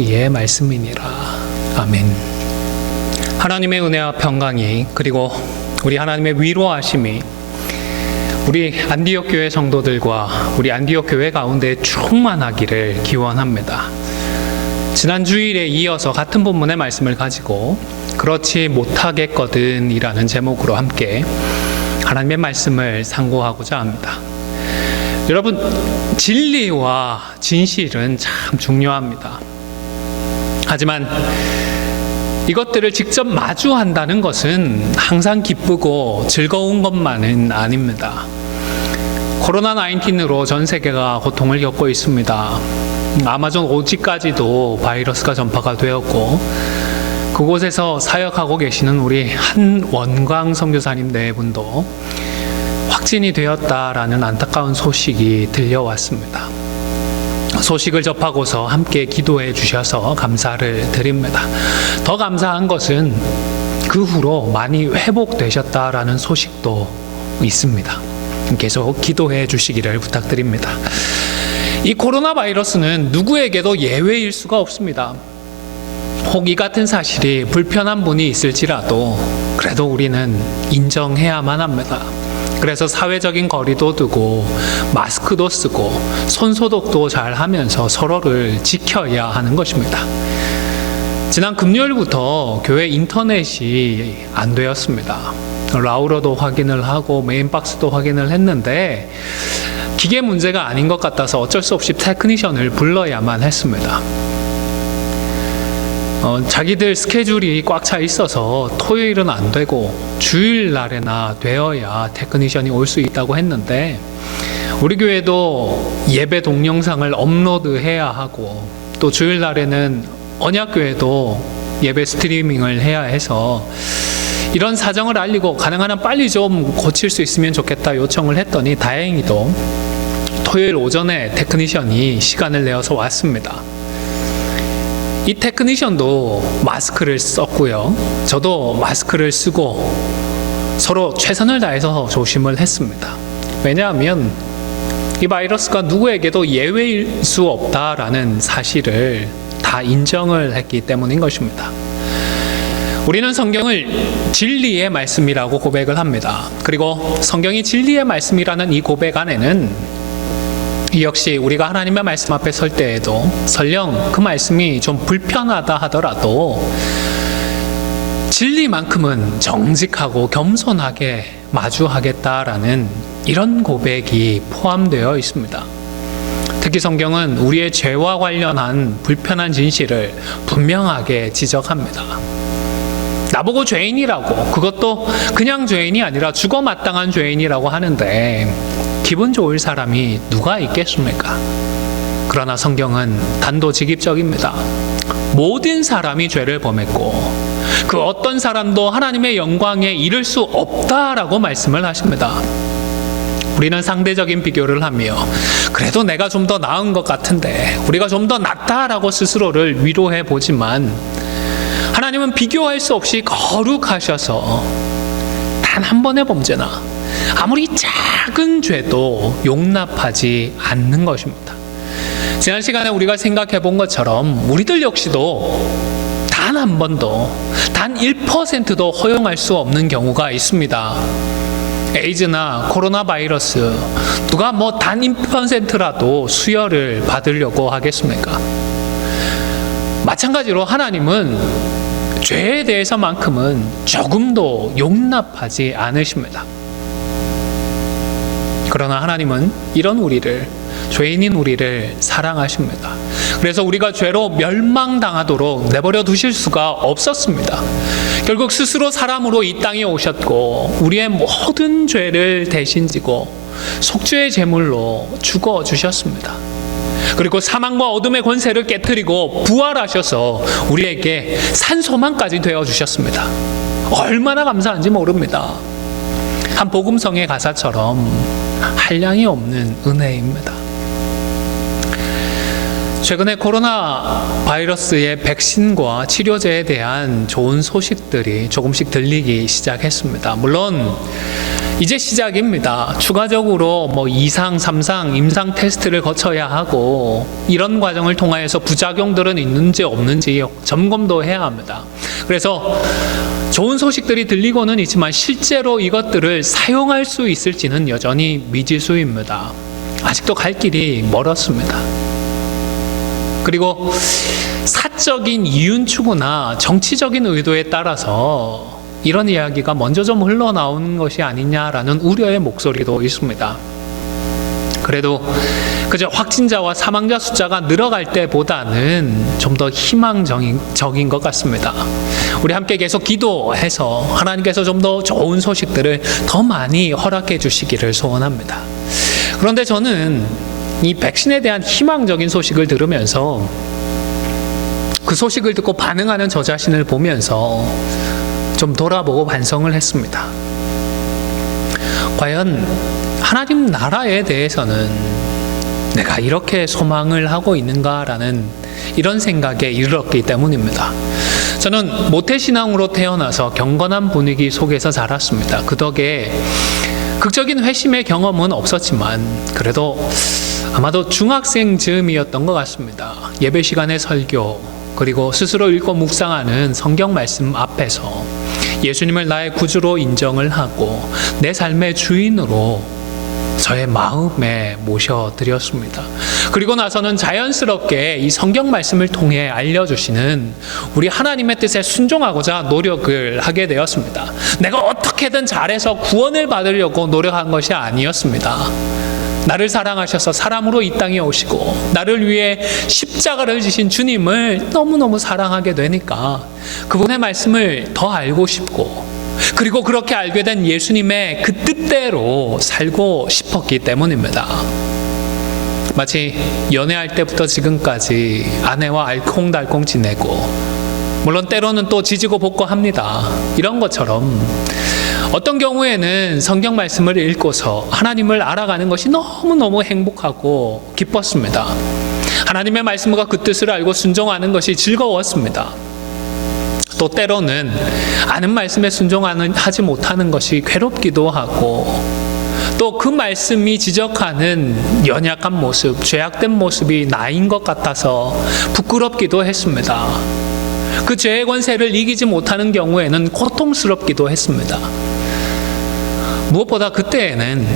이의 말씀이니라. 아멘. 하나님의 은혜와 평강이, 그리고 우리 하나님의 위로하심이 우리 안디옥 교회 성도들과 우리 안디옥 교회 가운데 충만하기를 기원합니다. 지난 주일에 이어서 같은 본문의 말씀을 가지고 그렇지 못하겠거든 이라는 제목으로 함께 하나님의 말씀을 상고하고자 합니다. 여러분, 진리와 진실은 참 중요합니다. 하지만 이것들을 직접 마주한다는 것은 항상 기쁘고 즐거운 것만은 아닙니다. 코로나19으로 전 세계가 고통을 겪고 있습니다. 아마존 오지까지도 바이러스가 전파가 되었고, 그곳에서 사역하고 계시는 우리 한원광 선교사님 네 분도 확진이 되었다라는 안타까운 소식이 들려왔습니다. 소식을 접하고서 함께 기도해 주셔서 감사를 드립니다. 더 감사한 것은 그 후로 많이 회복되셨다라는 소식도 있습니다. 계속 기도해 주시기를 부탁드립니다. 이 코로나 바이러스는 누구에게도 예외일 수가 없습니다. 혹 이 같은 사실이 불편한 분이 있을지라도 그래도 우리는 인정해야만 합니다. 그래서 사회적인 거리도 두고 마스크도 쓰고 손소독도 잘 하면서 서로를 지켜야 하는 것입니다. 지난 금요일부터 교회 인터넷이 안 되었습니다. 라우러도 확인을 하고 메인박스도 확인을 했는데 기계 문제가 아닌 것 같아서 어쩔 수 없이 테크니션을 불러야만 했습니다. 자기들 스케줄이 꽉 차 있어서 토요일은 안 되고 주일날에나 되어야 테크니션이 올 수 있다고 했는데, 우리 교회도 예배 동영상을 업로드해야 하고 또 주일날에는 언약교회도 예배 스트리밍을 해야 해서 이런 사정을 알리고 가능한 한 빨리 좀 고칠 수 있으면 좋겠다 요청을 했더니 다행히도 토요일 오전에 테크니션이 시간을 내어서 왔습니다. 이 테크니션도 마스크를 썼고요. 저도 마스크를 쓰고 서로 최선을 다해서 조심을 했습니다. 왜냐하면 이 바이러스가 누구에게도 예외일 수 없다라는 사실을 다 인정을 했기 때문인 것입니다. 우리는 성경을 진리의 말씀이라고 고백을 합니다. 그리고 성경이 진리의 말씀이라는 이 고백 안에는 이 역시 우리가 하나님의 말씀 앞에 설 때에도 설령 그 말씀이 좀 불편하다 하더라도 진리만큼은 정직하고 겸손하게 마주하겠다라는 이런 고백이 포함되어 있습니다. 특히 성경은 우리의 죄와 관련한 불편한 진실을 분명하게 지적합니다. 나보고 죄인이라고, 그것도 그냥 죄인이 아니라 죽어 마땅한 죄인이라고 하는데 기분 좋을 사람이 누가 있겠습니까? 그러나 성경은 단도직입적입니다. 모든 사람이 죄를 범했고 그 어떤 사람도 하나님의 영광에 이를 수 없다라고 말씀을 하십니다. 우리는 상대적인 비교를 하며 그래도 내가 좀 더 나은 것 같은데, 우리가 좀 더 낫다라고 스스로를 위로해 보지만 하나님은 비교할 수 없이 거룩하셔서 단 한 번의 범죄나 아무리 작은 죄도 용납하지 않는 것입니다. 지난 시간에 우리가 생각해 본 것처럼 우리들 역시도 단 한 번도, 단 1%도 허용할 수 없는 경우가 있습니다. 에이즈나 코로나 바이러스, 누가 단 1%라도 수혈을 받으려고 하겠습니까? 마찬가지로 하나님은 죄에 대해서만큼은 조금도 용납하지 않으십니다. 그러나 하나님은 이런 우리를, 죄인인 우리를 사랑하십니다. 그래서 우리가 죄로 멸망당하도록 내버려 두실 수가 없었습니다. 결국 스스로 사람으로 이 땅에 오셨고 우리의 모든 죄를 대신 지고 속죄의 제물로 죽어 주셨습니다. 그리고 사망과 어둠의 권세를 깨트리고 부활하셔서 우리에게 산소망까지 되어 주셨습니다. 얼마나 감사한지 모릅니다. 한 복음성의 가사처럼 한량이 없는 은혜입니다. 최근에 코로나 바이러스의 백신과 치료제에 대한 좋은 소식들이 조금씩 들리기 시작했습니다. 물론 이제 시작입니다. 추가적으로 2상, 3상 임상 테스트를 거쳐야 하고 이런 과정을 통하여서 부작용들은 있는지 없는지 점검도 해야 합니다. 그래서 좋은 소식들이 들리고는 있지만 실제로 이것들을 사용할 수 있을지는 여전히 미지수입니다. 아직도 갈 길이 멀었습니다. 그리고 사적인 이윤 추구나 정치적인 의도에 따라서 이런 이야기가 먼저 좀 흘러나오는 것이 아니냐라는 우려의 목소리도 있습니다. 그래도 그저 확진자와 사망자 숫자가 늘어갈 때보다는 좀 더 희망적인 것 같습니다. 우리 함께 계속 기도해서 하나님께서 좀 더 좋은 소식들을 더 많이 허락해 주시기를 소원합니다. 그런데 저는 이 백신에 대한 희망적인 소식을 들으면서 그 소식을 듣고 반응하는 저 자신을 보면서 좀 돌아보고 반성을 했습니다. 과연 하나님 나라에 대해서는 내가 이렇게 소망을 하고 있는가라는 이런 생각에 이르렀기 때문입니다. 저는 모태신앙으로 태어나서 경건한 분위기 속에서 자랐습니다. 그 덕에 극적인 회심의 경험은 없었지만 그래도 아마도 중학생 즈음이었던 것 같습니다. 예배 시간의 설교, 그리고 스스로 읽고 묵상하는 성경 말씀 앞에서 예수님을 나의 구주로 인정을 하고 내 삶의 주인으로 저의 마음에 모셔드렸습니다. 그리고 나서는 자연스럽게 이 성경 말씀을 통해 알려주시는 우리 하나님의 뜻에 순종하고자 노력을 하게 되었습니다. 내가 어떻게든 잘해서 구원을 받으려고 노력한 것이 아니었습니다. 나를 사랑하셔서 사람으로 이 땅에 오시고 나를 위해 십자가를 지신 주님을 너무너무 사랑하게 되니까 그분의 말씀을 더 알고 싶고, 그리고 그렇게 알게 된 예수님의 그 뜻대로 살고 싶었기 때문입니다. 마치 연애할 때부터 지금까지 아내와 알콩달콩 지내고, 물론 때로는 또 지지고 볶고 합니다. 이런 것처럼 어떤 경우에는 성경 말씀을 읽고서 하나님을 알아가는 것이 너무너무 행복하고 기뻤습니다. 하나님의 말씀과 그 뜻을 알고 순종하는 것이 즐거웠습니다. 또 때로는 아는 말씀에 순종하지 못하는 것이 괴롭기도 하고, 또 그 말씀이 지적하는 연약한 모습, 죄악된 모습이 나인 것 같아서 부끄럽기도 했습니다. 그 죄의 권세를 이기지 못하는 경우에는 고통스럽기도 했습니다. 무엇보다 그때에는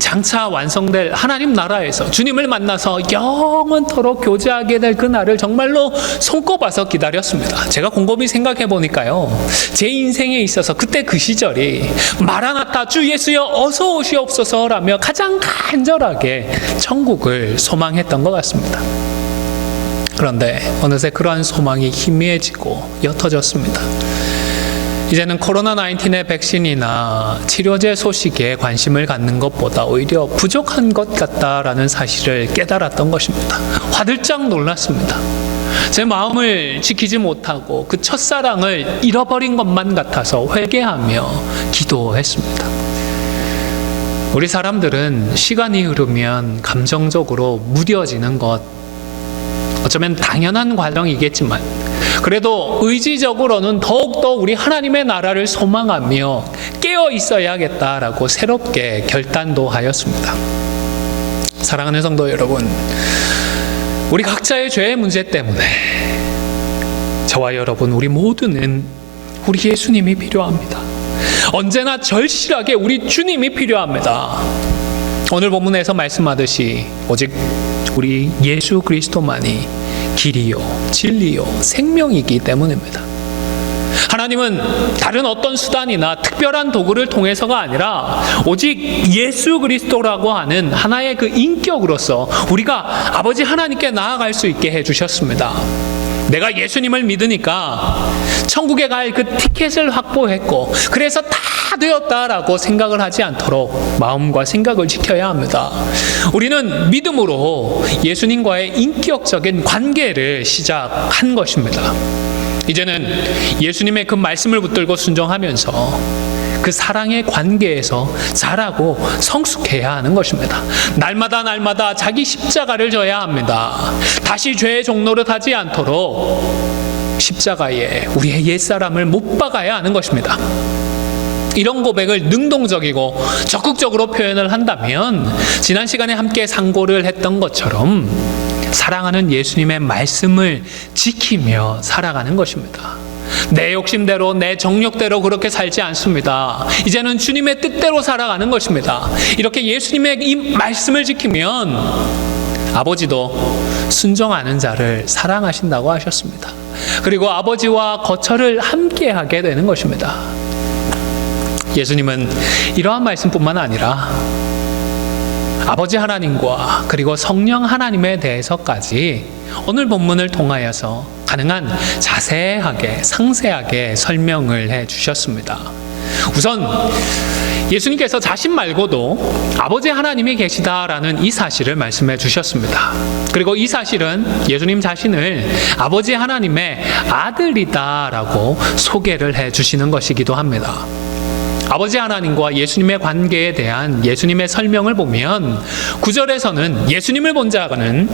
장차 완성될 하나님 나라에서 주님을 만나서 영원토록 교제하게 될 그날을 정말로 손꼽아서 기다렸습니다. 제가 곰곰이 생각해 보니까요, 제 인생에 있어서 그때 그 시절이 마라나타 주 예수여 어서 오시옵소서라며 가장 간절하게 천국을 소망했던 것 같습니다. 그런데 어느새 그러한 소망이 희미해지고 옅어졌습니다. 이제는 코로나19의 백신이나 치료제 소식에 관심을 갖는 것보다 오히려 부족한 것 같다라는 사실을 깨달았던 것입니다. 화들짝 놀랐습니다. 제 마음을 지키지 못하고 그 첫사랑을 잃어버린 것만 같아서 회개하며 기도했습니다. 우리 사람들은 시간이 흐르면 감정적으로 무뎌지는 것, 어쩌면 당연한 과정이겠지만 그래도 의지적으로는 더욱더 우리 하나님의 나라를 소망하며 깨어 있어야겠다라고 새롭게 결단도 하였습니다. 사랑하는 성도 여러분, 우리 각자의 죄의 문제 때문에 저와 여러분, 우리 모두는 우리 예수님이 필요합니다. 언제나 절실하게 우리 주님이 필요합니다. 오늘 본문에서 말씀하듯이 오직 우리 예수 그리스도만이 길이요, 진리요, 생명이기 때문입니다. 하나님은 다른 어떤 수단이나 특별한 도구를 통해서가 아니라 오직 예수 그리스도라고 하는 하나의 그 인격으로서 우리가 아버지 하나님께 나아갈 수 있게 해주셨습니다. 내가 예수님을 믿으니까 천국에 갈 그 티켓을 확보했고 그래서 다 되었다라고 생각을 하지 않도록 마음과 생각을 지켜야 합니다. 우리는 믿음으로 예수님과의 인격적인 관계를 시작한 것입니다. 이제는 예수님의 그 말씀을 붙들고 순종하면서 그 사랑의 관계에서 자라고 성숙해야 하는 것입니다. 날마다 자기 십자가를 져야 합니다. 다시 죄의 종노릇하지 않도록 십자가에 우리의 옛사람을 못 박아야 하는 것입니다. 이런 고백을 능동적이고 적극적으로 표현을 한다면 지난 시간에 함께 상고를 했던 것처럼 사랑하는 예수님의 말씀을 지키며 살아가는 것입니다. 내 욕심대로 내 정욕대로 그렇게 살지 않습니다. 이제는 주님의 뜻대로 살아가는 것입니다. 이렇게 예수님의 이 말씀을 지키면 아버지도 순종하는 자를 사랑하신다고 하셨습니다. 그리고 아버지와 거처를 함께하게 되는 것입니다. 예수님은 이러한 말씀뿐만 아니라 아버지 하나님과 그리고 성령 하나님에 대해서까지 오늘 본문을 통하여서 가능한 자세하게 상세하게 설명을 해 주셨습니다. 우선 예수님께서 자신 말고도 아버지 하나님이 계시다라는 이 사실을 말씀해 주셨습니다. 그리고 이 사실은 예수님 자신을 아버지 하나님의 아들이다라고 소개를 해 주시는 것이기도 합니다. 아버지 하나님과 예수님의 관계에 대한 예수님의 설명을 보면 9절에서는 예수님을 본 자는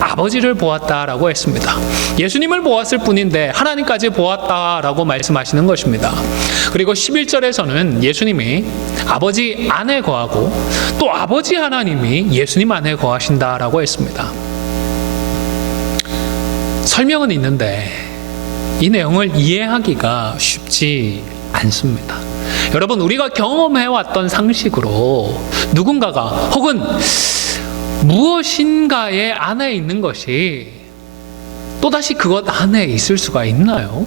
아버지를 보았다라고 했습니다. 예수님을 보았을 뿐인데 하나님까지 보았다라고 말씀하시는 것입니다. 그리고 11절에서는 예수님이 아버지 안에 거하고 또 아버지 하나님이 예수님 안에 거하신다라고 했습니다. 설명은 있는데 이 내용을 이해하기가 쉽지 않습니다. 여러분, 우리가 경험해왔던 상식으로 누군가가 혹은 무엇인가의 안에 있는 것이 또다시 그것 안에 있을 수가 있나요?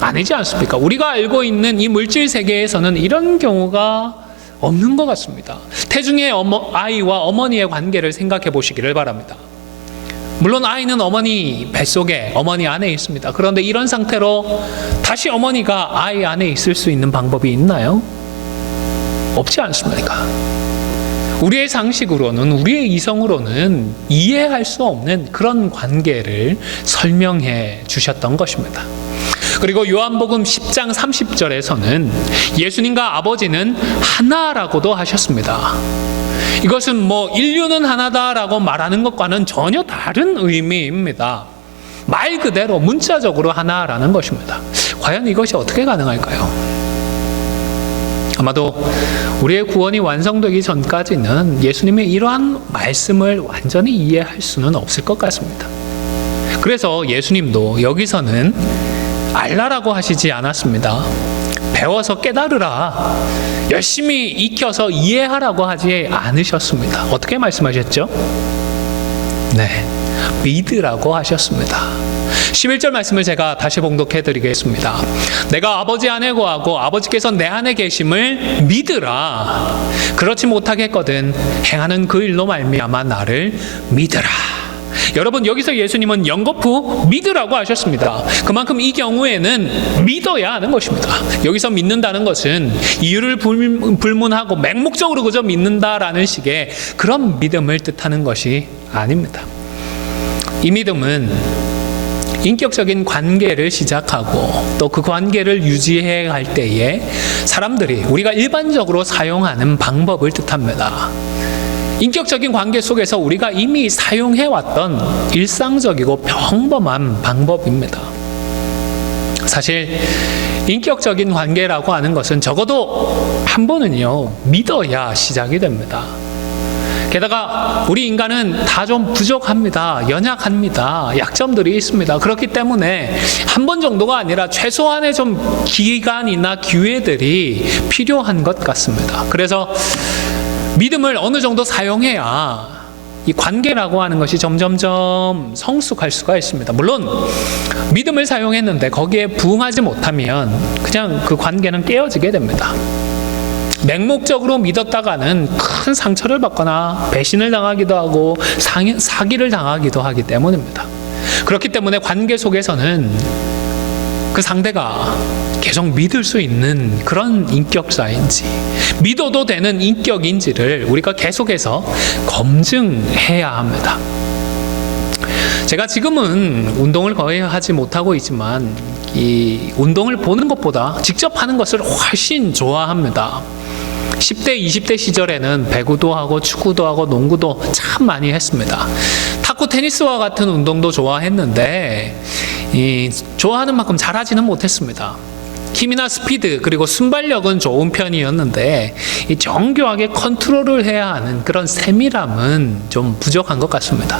아니지 않습니까? 우리가 알고 있는 이 물질 세계에서는 이런 경우가 없는 것 같습니다. 태중의 아이와 어머니의 관계를 생각해 보시기를 바랍니다. 물론 아이는 어머니 뱃속에 어머니 안에 있습니다. 그런데 이런 상태로 다시 어머니가 아이 안에 있을 수 있는 방법이 있나요? 없지 않습니까? 우리의 상식으로는, 우리의 이성으로는 이해할 수 없는 그런 관계를 설명해 주셨던 것입니다. 그리고 요한복음 10장 30절에서는 예수님과 아버지는 하나라고도 하셨습니다. 이것은 인류는 하나다라고 말하는 것과는 전혀 다른 의미입니다. 말 그대로 문자적으로 하나라는 것입니다. 과연 이것이 어떻게 가능할까요? 아마도 우리의 구원이 완성되기 전까지는 예수님의 이러한 말씀을 완전히 이해할 수는 없을 것 같습니다. 그래서 예수님도 여기서는 알라라고 하시지 않았습니다. 배워서 깨달으라, 열심히 익혀서 이해하라고 하지 않으셨습니다. 어떻게 말씀하셨죠? 네, 믿으라고 하셨습니다. 11절 말씀을 제가 다시 봉독해 드리겠습니다. 내가 아버지 안에 거하고 아버지께서 내 안에 계심을 믿으라. 그렇지 못하겠거든 행하는 그 일로 말미암아 나를 믿으라. 여러분, 여기서 예수님은 연거푸 믿으라고 하셨습니다. 그만큼 이 경우에는 믿어야 하는 것입니다. 여기서 믿는다는 것은 이유를 불문하고 맹목적으로 그저 믿는다라는 식의 그런 믿음을 뜻하는 것이 아닙니다. 이 믿음은 인격적인 관계를 시작하고 또 그 관계를 유지해 갈 때에 사람들이 우리가 일반적으로 사용하는 방법을 뜻합니다. 인격적인 관계 속에서 우리가 이미 사용해왔던 일상적이고 평범한 방법입니다. 사실 인격적인 관계라고 하는 것은 적어도 한 번은요, 믿어야 시작이 됩니다. 게다가 우리 인간은 다 좀 부족합니다. 연약합니다. 약점들이 있습니다. 그렇기 때문에 한 번 정도가 아니라 최소한의 좀 기간이나 기회들이 필요한 것 같습니다. 그래서 믿음을 어느 정도 사용해야 이 관계라고 하는 것이 점점점 성숙할 수가 있습니다. 물론 믿음을 사용했는데 거기에 부응하지 못하면 그냥 그 관계는 깨어지게 됩니다. 맹목적으로 믿었다가는 큰 상처를 받거나 배신을 당하기도 하고 사기를 당하기도 하기 때문입니다. 그렇기 때문에 관계 속에서는 그 상대가 계속 믿을 수 있는 그런 인격자인지, 믿어도 되는 인격인지를 우리가 계속해서 검증해야 합니다. 제가 지금은 운동을 거의 하지 못하고 있지만 이 운동을 보는 것보다 직접 하는 것을 훨씬 좋아합니다. 10대, 20대 시절에는 배구도 하고 축구도 하고 농구도 참 많이 했습니다. 탁구, 테니스와 같은 운동도 좋아했는데 좋아하는 만큼 잘하지는 못했습니다. 힘이나 스피드 그리고 순발력은 좋은 편이었는데 이 정교하게 컨트롤을 해야 하는 그런 세밀함은 좀 부족한 것 같습니다.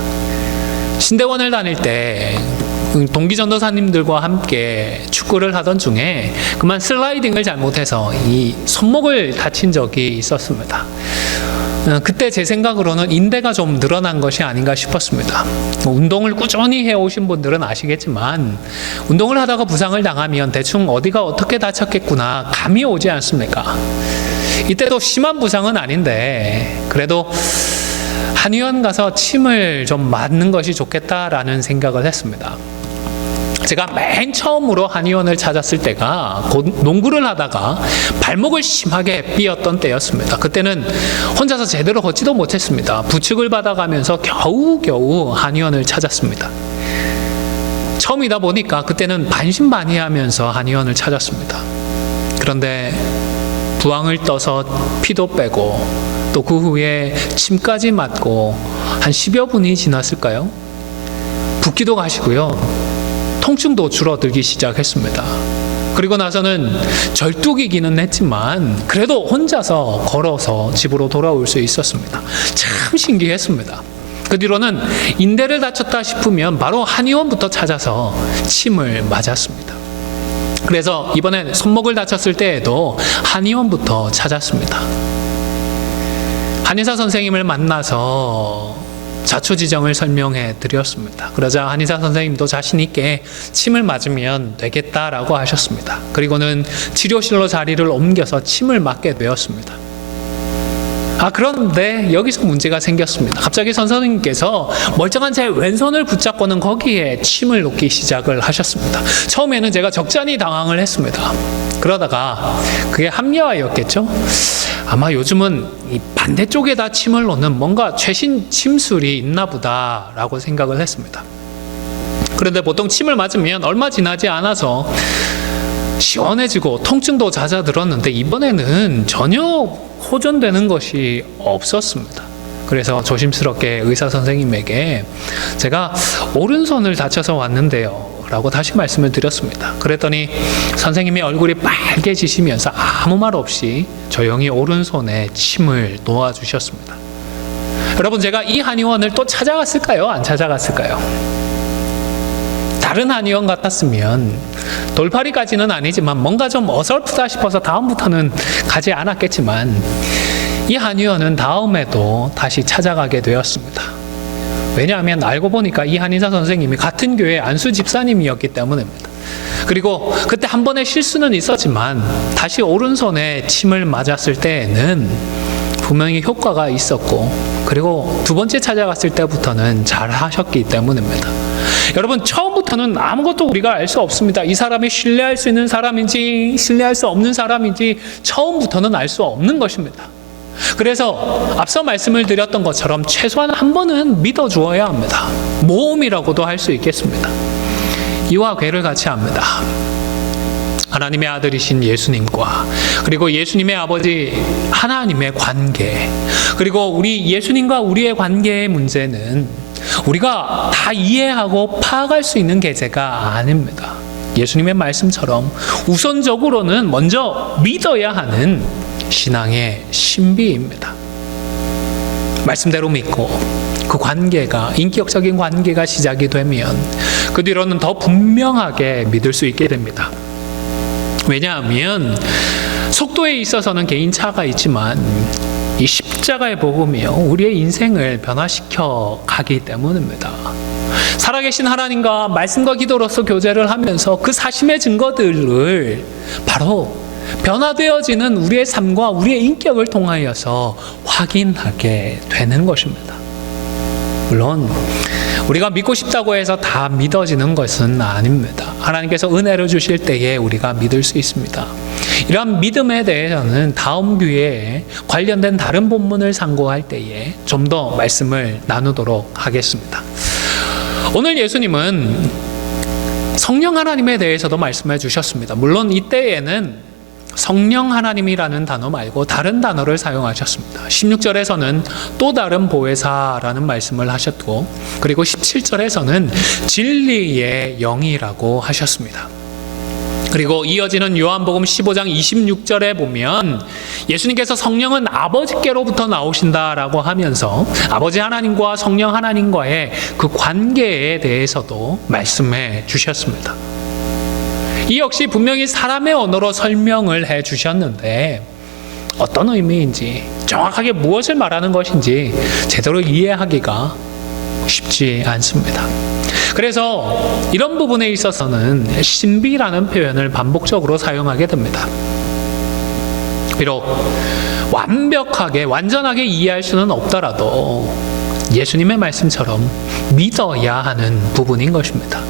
신대원을 다닐 때 동기 전도사님들과 함께 축구를 하던 중에 그만 슬라이딩을 잘못해서 이 손목을 다친 적이 있었습니다. 그때 제 생각으로는 인대가 좀 늘어난 것이 아닌가 싶었습니다. 운동을 꾸준히 해오신 분들은 아시겠지만 운동을 하다가 부상을 당하면 대충 어디가 어떻게 다쳤겠구나 감이 오지 않습니까? 이때도 심한 부상은 아닌데 그래도 한의원 가서 침을 좀 맞는 것이 좋겠다라는 생각을 했습니다. 제가 맨 처음으로 한의원을 찾았을 때가 곧 농구를 하다가 발목을 심하게 삐었던 때였습니다. 그때는 혼자서 제대로 걷지도 못했습니다. 부축을 받아가면서 겨우겨우 한의원을 찾았습니다. 처음이다 보니까 그때는 반신반의하면서 한의원을 찾았습니다. 그런데 부항을 떠서 피도 빼고 또 그 후에 침까지 맞고 한 10여 분이 지났을까요? 붓기도 가시고요. 통증도 줄어들기 시작했습니다. 그리고 나서는 절뚝이기는 했지만 그래도 혼자서 걸어서 집으로 돌아올 수 있었습니다. 참 신기했습니다. 그 뒤로는 인대를 다쳤다 싶으면 바로 한의원부터 찾아서 침을 맞았습니다. 그래서 이번에 손목을 다쳤을 때에도 한의원부터 찾았습니다. 한의사 선생님을 만나서 자초지정을 설명해 드렸습니다. 그러자 한의사 선생님도 자신 있게 침을 맞으면 되겠다라고 하셨습니다. 그리고는 치료실로 자리를 옮겨서 침을 맞게 되었습니다. 그런데 여기서 문제가 생겼습니다. 갑자기 선생님께서 멀쩡한 제 왼손을 붙잡고는 거기에 침을 놓기 시작을 하셨습니다. 처음에는 제가 적잖이 당황을 했습니다. 그러다가 그게 합리화였겠죠? 아마 요즘은 이 반대쪽에다 침을 놓는 뭔가 최신 침술이 있나 보다라고 생각을 했습니다. 그런데 보통 침을 맞으면 얼마 지나지 않아서 시원해지고 통증도 잦아들었는데 이번에는 전혀 호전되는 것이 없었습니다. 그래서 조심스럽게 의사 선생님에게 제가 오른손을 다쳐서 왔는데요 라고 다시 말씀을 드렸습니다. 그랬더니 선생님이 얼굴이 빨개지시면서 아무 말 없이 조용히 오른손에 침을 놓아주셨습니다. 여러분, 제가 이 한의원을 또 찾아갔을까요? 안 찾아갔을까요? 다른 한의원 같았으면 돌팔이까지는 아니지만 뭔가 좀 어설프다 싶어서 다음부터는 가지 않았겠지만 이 한의원은 다음에도 다시 찾아가게 되었습니다. 왜냐하면 알고 보니까 이 한의사 선생님이 같은 교회 안수 집사님이었기 때문입니다. 그리고 그때 한 번의 실수는 있었지만 다시 오른손에 침을 맞았을 때에는 분명히 효과가 있었고 그리고 두 번째 찾아갔을 때부터는 잘 하셨기 때문입니다. 여러분, 처음부터는 아무것도 우리가 알 수 없습니다. 이 사람이 신뢰할 수 있는 사람인지 신뢰할 수 없는 사람인지 처음부터는 알 수 없는 것입니다. 그래서 앞서 말씀을 드렸던 것처럼 최소한 한 번은 믿어주어야 합니다. 모험이라고도 할 수 있겠습니다. 이와 괴를 같이 합니다. 하나님의 아들이신 예수님과 그리고 예수님의 아버지 하나님의 관계, 그리고 우리 예수님과 우리의 관계의 문제는 우리가 다 이해하고 파악할 수 있는 계제가 아닙니다. 예수님의 말씀처럼 우선적으로는 먼저 믿어야 하는 신앙의 신비입니다. 말씀대로 믿고 그 관계가, 인격적인 관계가 시작이 되면 그 뒤로는 더 분명하게 믿을 수 있게 됩니다. 왜냐하면 속도에 있어서는 개인차가 있지만 이 십자가의 복음이요, 우리의 인생을 변화시켜 가기 때문입니다. 살아계신 하나님과 말씀과 기도로서 교제를 하면서 그 사심의 증거들을 바로 변화되어지는 우리의 삶과 우리의 인격을 통하여서 확인하게 되는 것입니다. 물론 우리가 믿고 싶다고 해서 다 믿어지는 것은 아닙니다. 하나님께서 은혜를 주실 때에 우리가 믿을 수 있습니다. 이러한 믿음에 대해서는 다음 기회에 관련된 다른 본문을 상고할 때에 좀 더 말씀을 나누도록 하겠습니다. 오늘 예수님은 성령 하나님에 대해서도 말씀해 주셨습니다. 물론 이때에는 성령 하나님이라는 단어 말고 다른 단어를 사용하셨습니다. 16절에서는 또 다른 보혜사라는 말씀을 하셨고, 그리고 17절에서는 진리의 영이라고 하셨습니다. 그리고 이어지는 요한복음 15장 26절에 보면 예수님께서 성령은 아버지께로부터 나오신다라고 하면서 아버지 하나님과 성령 하나님과의 그 관계에 대해서도 말씀해 주셨습니다. 이 역시 분명히 사람의 언어로 설명을 해 주셨는데 어떤 의미인지, 정확하게 무엇을 말하는 것인지 제대로 이해하기가 쉽지 않습니다. 그래서 이런 부분에 있어서는 신비라는 표현을 반복적으로 사용하게 됩니다. 비록 완벽하게, 완전하게 이해할 수는 없더라도 예수님의 말씀처럼 믿어야 하는 부분인 것입니다.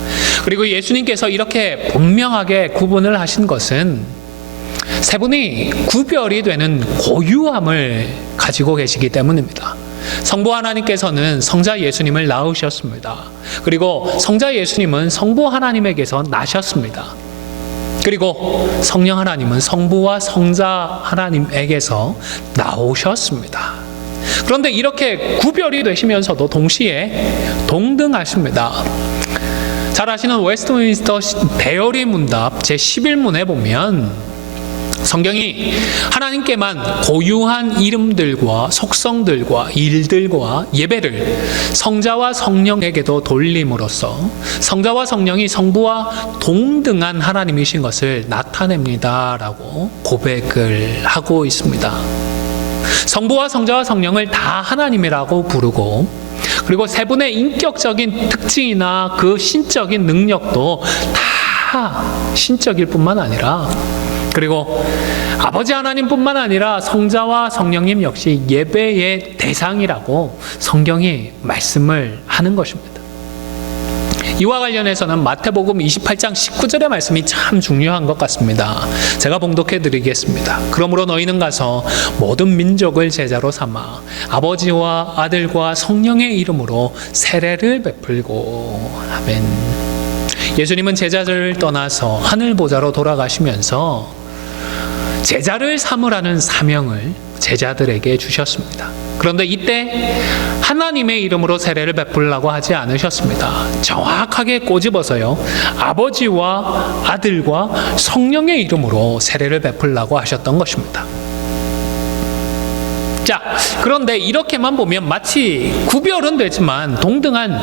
그리고 예수님께서 이렇게 분명하게 구분을 하신 것은 세 분이 구별이 되는 고유함을 가지고 계시기 때문입니다. 성부 하나님께서는 성자 예수님을 낳으셨습니다. 그리고 성자 예수님은 성부 하나님에게서 나셨습니다. 그리고 성령 하나님은 성부와 성자 하나님에게서 나오셨습니다. 그런데 이렇게 구별이 되시면서도 동시에 동등하십니다. 잘 아시는 웨스트민스터 대여리 문답 제11문에 보면 성경이 하나님께만 고유한 이름들과 속성들과 일들과 예배를 성자와 성령에게도 돌림으로써 성자와 성령이 성부와 동등한 하나님이신 것을 나타냅니다라고 고백을 하고 있습니다. 성부와 성자와 성령을 다 하나님이라고 부르고, 그리고 세 분의 인격적인 특징이나 그 신적인 능력도 다 신적일 뿐만 아니라, 그리고 아버지 하나님뿐만 아니라 성자와 성령님 역시 예배의 대상이라고 성경이 말씀을 하는 것입니다. 이와 관련해서는 마태복음 28장 19절의 말씀이 참 중요한 것 같습니다. 제가 봉독해 드리겠습니다. 그러므로 너희는 가서 모든 민족을 제자로 삼아 아버지와 아들과 성령의 이름으로 세례를 베풀고. 아멘. 예수님은 제자들을 떠나서 하늘 보좌로 돌아가시면서 제자를 삼으라는 사명을 제자들에게 주셨습니다. 그런데 이때 하나님의 이름으로 세례를 베풀라고 하지 않으셨습니다. 정확하게 꼬집어서요, 아버지와 아들과 성령의 이름으로 세례를 베풀라고 하셨던 것입니다. 자, 그런데 이렇게만 보면 마치 구별은 되지만 동등한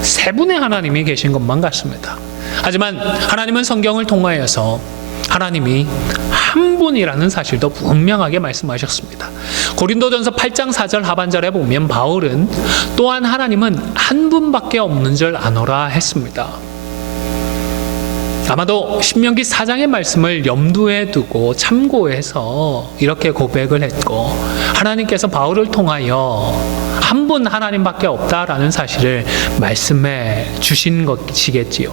세 분의 하나님이 계신 것만 같습니다. 하지만 하나님은 성경을 통하여서 하나님이 한 분이라는 사실도 분명하게 말씀하셨습니다. 고린도전서 8장 4절 하반절에 보면 바울은 또한 하나님은 한 분밖에 없는 줄 아노라 했습니다. 아마도 신명기 4장의 말씀을 염두에 두고 참고해서 이렇게 고백을 했고, 하나님께서 바울을 통하여 한 분 하나님밖에 없다라는 사실을 말씀해 주신 것이겠지요.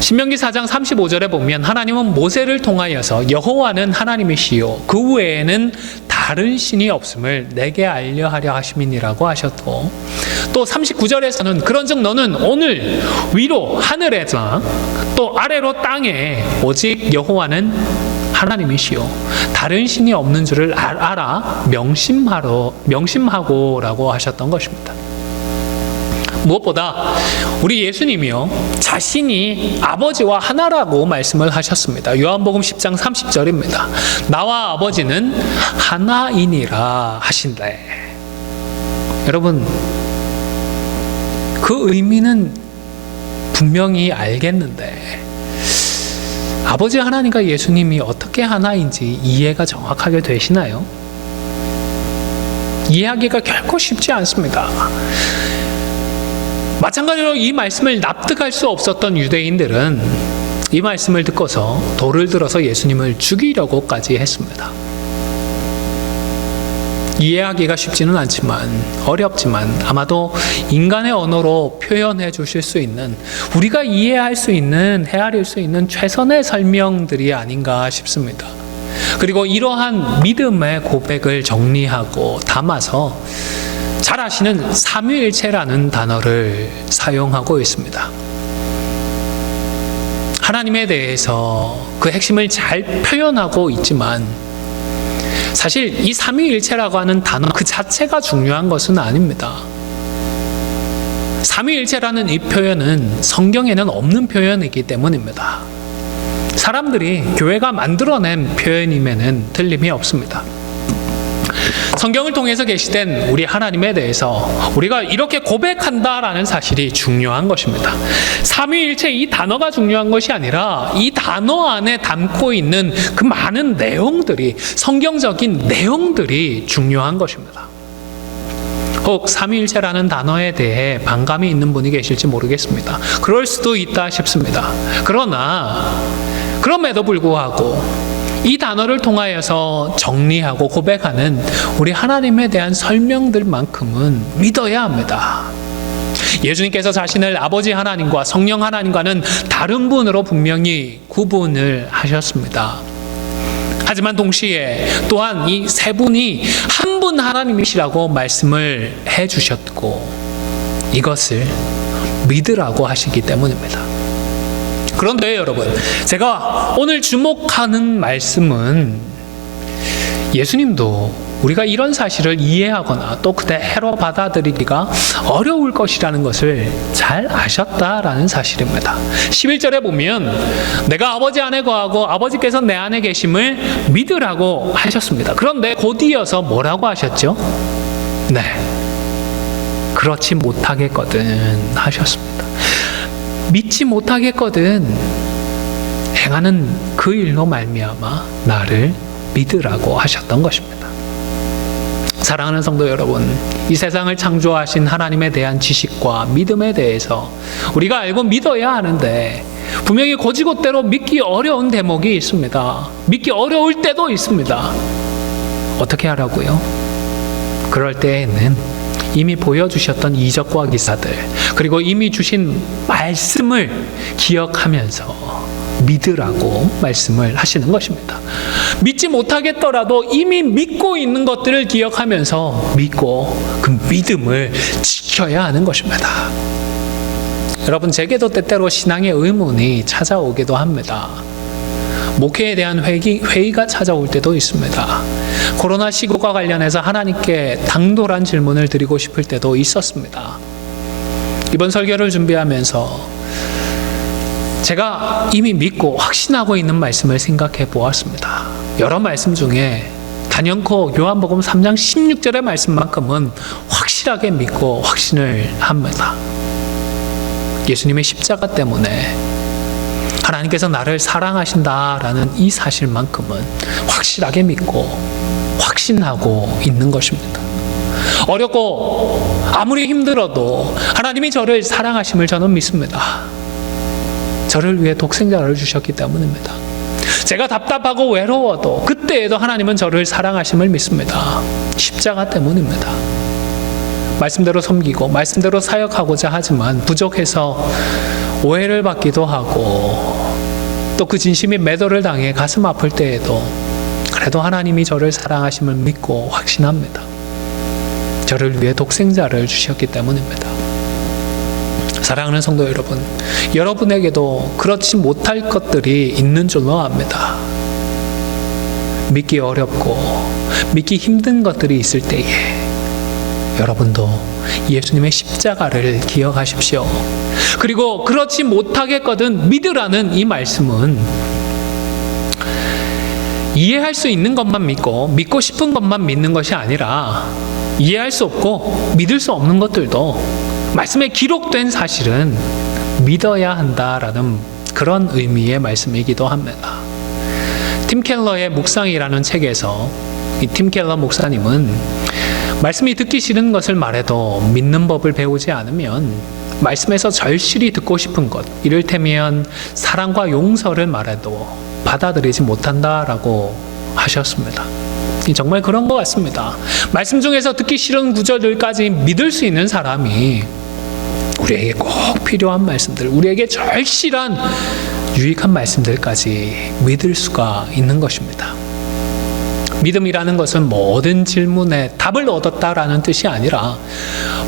신명기 4장 35절에 보면 하나님은 모세를 통하여서 여호와는 하나님이시요 그 외에는 다른 신이 없음을 내게 알려하려 하심이니라고 하셨고, 또 39절에서는 그런즉 너는 오늘 위로 하늘에서 또 아래로 땅에 오직 여호와는 하나님이시요 다른 신이 없는 줄을 알아 명심하고라고 하셨던 것입니다. 무엇보다 우리 예수님이요 자신이 아버지와 하나라고 말씀을 하셨습니다. 요한복음 10장 30절입니다. 나와 아버지는 하나이니라 하신대. 여러분, 그 의미는 분명히 알겠는데 아버지 하나님과 예수님이 어떻게 하나인지 이해가 정확하게 되시나요? 이해하기가 결코 쉽지 않습니다. 마찬가지로 이 말씀을 납득할 수 없었던 유대인들은 이 말씀을 듣고서 돌을 들어서 예수님을 죽이려고까지 했습니다. 이해하기가 쉽지는 않지만, 어렵지만 아마도 인간의 언어로 표현해 주실 수 있는, 우리가 이해할 수 있는, 헤아릴 수 있는 최선의 설명들이 아닌가 싶습니다. 그리고 이러한 믿음의 고백을 정리하고 담아서 잘 아시는 삼위일체라는 단어를 사용하고 있습니다. 하나님에 대해서 그 핵심을 잘 표현하고 있지만 사실 이 삼위일체라고 하는 단어 그 자체가 중요한 것은 아닙니다. 삼위일체라는 이 표현은 성경에는 없는 표현이기 때문입니다. 사람들이 교회가 만들어낸 표현임에는 틀림이 없습니다. 성경을 통해서 계시된 우리 하나님에 대해서 우리가 이렇게 고백한다라는 사실이 중요한 것입니다. 삼위일체 이 단어가 중요한 것이 아니라 이 단어 안에 담고 있는 그 많은 내용들이, 성경적인 내용들이 중요한 것입니다. 혹 삼위일체라는 단어에 대해 반감이 있는 분이 계실지 모르겠습니다. 그럴 수도 있다 싶습니다. 그럼에도 불구하고 이 단어를 통하여서 정리하고 고백하는 우리 하나님에 대한 설명들만큼은 믿어야 합니다. 예수님께서 자신을 아버지 하나님과 성령 하나님과는 다른 분으로 분명히 구분을 하셨습니다. 하지만 동시에 또한 이 세 분이 한 분 하나님이시라고 말씀을 해주셨고 이것을 믿으라고 하시기 때문입니다. 그런데 여러분, 제가 오늘 주목하는 말씀은 예수님도 우리가 이런 사실을 이해하거나 또 그대로 받아들이기가 어려울 것이라는 것을 잘 아셨다라는 사실입니다. 11절에 보면 내가 아버지 안에 거하고 아버지께서 내 안에 계심을 믿으라고 하셨습니다. 그런데 곧 이어서 뭐라고 하셨죠? 네, 그렇지 못하겠거든 하셨습니다. 믿지 못하겠거든 행하는 그 일로 말미암아 나를 믿으라고 하셨던 것입니다. 사랑하는 성도 여러분, 이 세상을 창조하신 하나님에 대한 지식과 믿음에 대해서 우리가 알고 믿어야 하는데 분명히 고지고대로 믿기 어려운 대목이 있습니다. 믿기 어려울 때도 있습니다. 어떻게 하라고요? 그럴 때에는 이미 보여주셨던 이적과 기사들, 그리고 이미 주신 말씀을 기억하면서 믿으라고 말씀을 하시는 것입니다. 믿지 못하겠더라도 이미 믿고 있는 것들을 기억하면서 믿고 그 믿음을 지켜야 하는 것입니다. 여러분, 제게도 때때로 신앙의 의문이 찾아오기도 합니다. 목회에 대한 회의가 찾아올 때도 있습니다. 코로나 시국과 관련해서 하나님께 당돌한 질문을 드리고 싶을 때도 있었습니다. 이번 설교를 준비하면서 제가 이미 믿고 확신하고 있는 말씀을 생각해 보았습니다. 여러 말씀 중에 단연코 요한복음 3장 16절의 말씀만큼은 확실하게 믿고 확신을 합니다. 예수님의 십자가 때문에 하나님께서 나를 사랑하신다라는 이 사실만큼은 확실하게 믿고 확신하고 있는 것입니다. 어렵고 아무리 힘들어도 하나님이 저를 사랑하심을 저는 믿습니다. 저를 위해 독생자를 주셨기 때문입니다. 제가 답답하고 외로워도 그때에도 하나님은 저를 사랑하심을 믿습니다. 십자가 때문입니다. 말씀대로 섬기고 말씀대로 사역하고자 하지만 부족해서 오해를 받기도 하고 또 그 진심이 매도를 당해 가슴 아플 때에도 그래도 하나님이 저를 사랑하심을 믿고 확신합니다. 저를 위해 독생자를 주셨기 때문입니다. 사랑하는 성도 여러분, 여러분에게도 그렇지 못할 것들이 있는 줄로 압니다. 믿기 어렵고 믿기 힘든 것들이 있을 때에 여러분도 예수님의 십자가를 기억하십시오. 그리고 그렇지 못하겠거든 믿으라는 이 말씀은 이해할 수 있는 것만 믿고 싶은 것만 믿는 것이 아니라 이해할 수 없고 믿을 수 없는 것들도 말씀에 기록된 사실은 믿어야 한다라는 그런 의미의 말씀이기도 합니다. 팀 켈러의 묵상이라는 책에서 이 팀 켈러 목사님은 말씀이 듣기 싫은 것을 말해도 믿는 법을 배우지 않으면 말씀에서 절실히 듣고 싶은 것, 이를테면 사랑과 용서를 말해도 받아들이지 못한다라고 하셨습니다. 정말 그런 것 같습니다. 말씀 중에서 듣기 싫은 구절들까지 믿을 수 있는 사람이 우리에게 꼭 필요한 말씀들, 우리에게 절실한 유익한 말씀들까지 믿을 수가 있는 것입니다. 믿음이라는 것은 모든 질문에 답을 얻었다라는 뜻이 아니라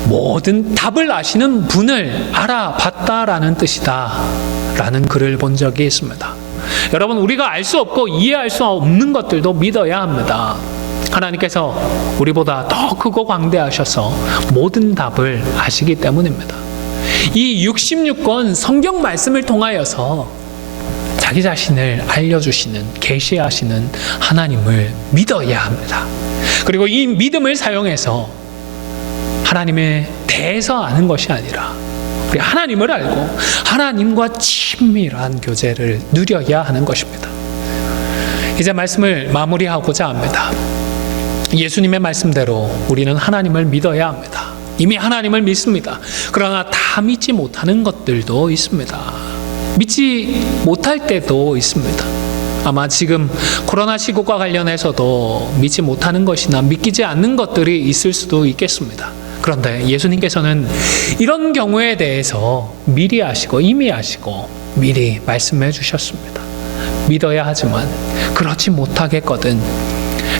모든 답을 아시는 분을 알아봤다라는 뜻이다 라는 글을 본 적이 있습니다. 여러분, 우리가 알 수 없고 이해할 수 없는 것들도 믿어야 합니다. 하나님께서 우리보다 더 크고 광대하셔서 모든 답을 아시기 때문입니다. 이 66권 성경 말씀을 통하여서 자기 자신을 알려주시는, 계시하시는 하나님을 믿어야 합니다. 그리고 이 믿음을 사용해서 하나님에 대해서 아는 것이 아니라 우리 하나님을 알고 하나님과 친밀한 교제를 누려야 하는 것입니다. 이제 말씀을 마무리하고자 합니다. 예수님의 말씀대로 우리는 하나님을 믿어야 합니다. 이미 하나님을 믿습니다. 그러나 다 믿지 못하는 것들도 있습니다. 믿지 못할 때도 있습니다. 아마 지금 코로나 시국과 관련해서도 믿지 못하는 것이나 믿기지 않는 것들이 있을 수도 있겠습니다. 그런데 예수님께서는 이런 경우에 대해서 미리 아시고 이미 아시고 미리 말씀해 주셨습니다. 믿어야 하지만 그렇지 못하겠거든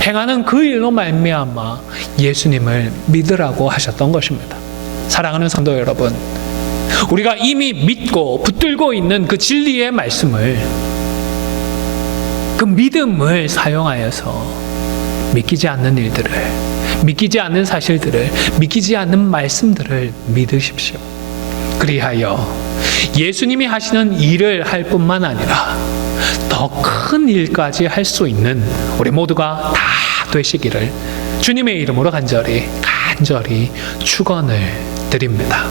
행하는 그 일로 말미암아 예수님을 믿으라고 하셨던 것입니다. 사랑하는 성도 여러분, 우리가 이미 믿고 붙들고 있는 그 진리의 말씀을, 그 믿음을 사용하여서 믿기지 않는 일들을, 믿기지 않는 사실들을, 믿기지 않는 말씀들을 믿으십시오. 그리하여 예수님이 하시는 일을 할 뿐만 아니라 더 큰 일까지 할 수 있는 우리 모두가 다 되시기를 주님의 이름으로 간절히 축원을 드립니다.